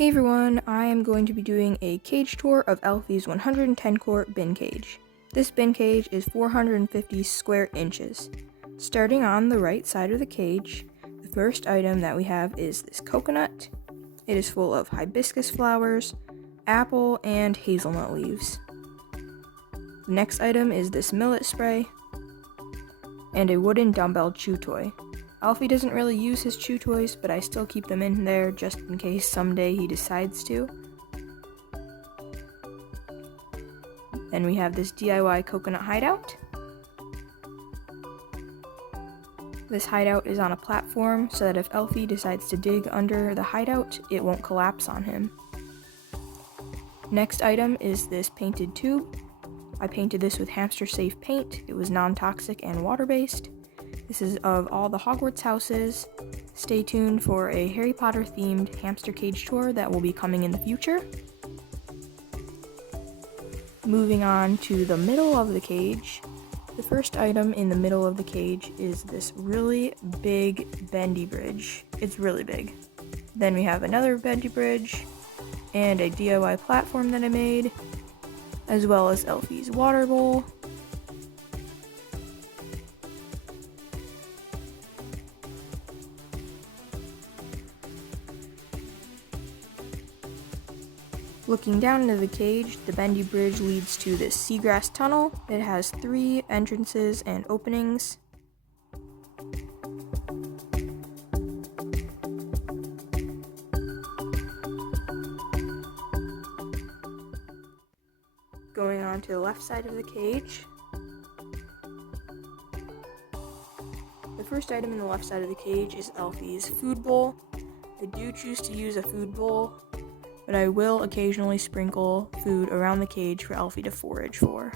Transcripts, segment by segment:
Hey everyone, I am going to be doing a cage tour of Elfie's 110 quart bin cage. This bin cage is 450 square inches. Starting on the right side of the cage, the first item that we have is this coconut. It is full of hibiscus flowers, apple, and hazelnut leaves. The next item is this millet spray, and a wooden dumbbell chew toy. Elfie doesn't really use his chew toys, but I still keep them in there just in case someday he decides to. Then we have this DIY Coconut Hideout. This hideout is on a platform so that if Elfie decides to dig under the hideout, it won't collapse on him. Next item is this painted tube. I painted this with Hamster safe paint. It was non-toxic and water-based. This is of all the Hogwarts houses. Stay tuned for a Harry Potter themed hamster cage tour that will be coming in the future. Moving on to the middle of the cage. The first item in the middle of the cage is this really big bendy bridge. It's really big. Then we have another bendy bridge and a DIY platform that I made, as well as Elfie's water bowl. Looking down into the cage, the bendy bridge leads to this seagrass tunnel. It has 3 entrances and openings. Going on to the left side of the cage. The first item in the left side of the cage is Elfie's food bowl. I do choose to use a food bowl, but I will occasionally sprinkle food around the cage for Elfie to forage for.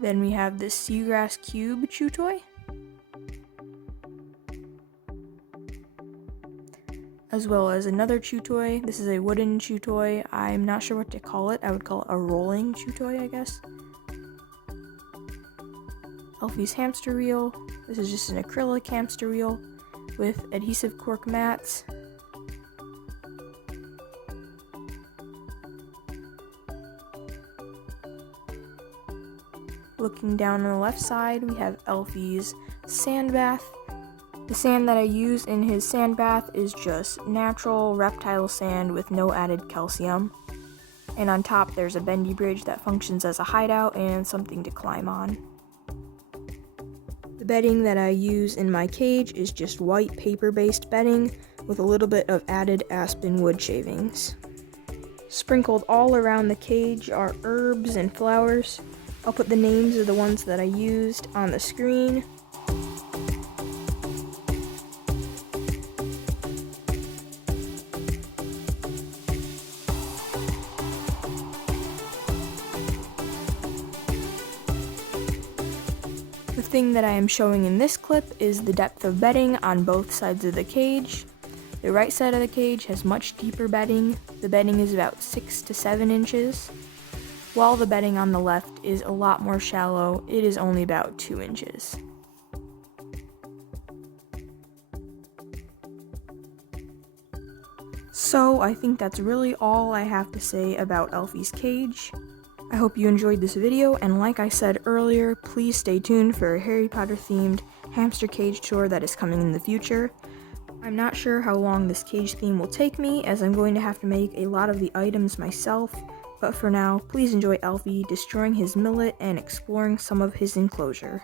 Then we have this seagrass cube chew toy, as well as another chew toy. This is a wooden chew toy. I'm not sure what to call it. I would call it a rolling chew toy, I guess. Elfie's hamster wheel. This is just an acrylic hamster wheel with adhesive cork mats. Looking down on the left side, we have Elfie's sand bath. The sand that I use in his sand bath is just natural reptile sand with no added calcium. And on top there's a bendy bridge that functions as a hideout and something to climb on. The bedding that I use in my cage is just white paper-based bedding with a little bit of added aspen wood shavings. Sprinkled all around the cage are herbs and flowers. I'll put the names of the ones that I used on the screen. The thing that I am showing in this clip is the depth of bedding on both sides of the cage. The right side of the cage has much deeper bedding. The bedding is about 6 to 7 inches, while the bedding on the left is a lot more shallow. It is only about 2 inches. So I think that's really all I have to say about Elfie's cage. I hope you enjoyed this video, and like I said earlier, please stay tuned for a Harry Potter themed hamster cage tour that is coming in the future. I'm not sure how long this cage theme will take me, as I'm going to have to make a lot of the items myself, but for now, please enjoy Elfie destroying his millet and exploring some of his enclosure.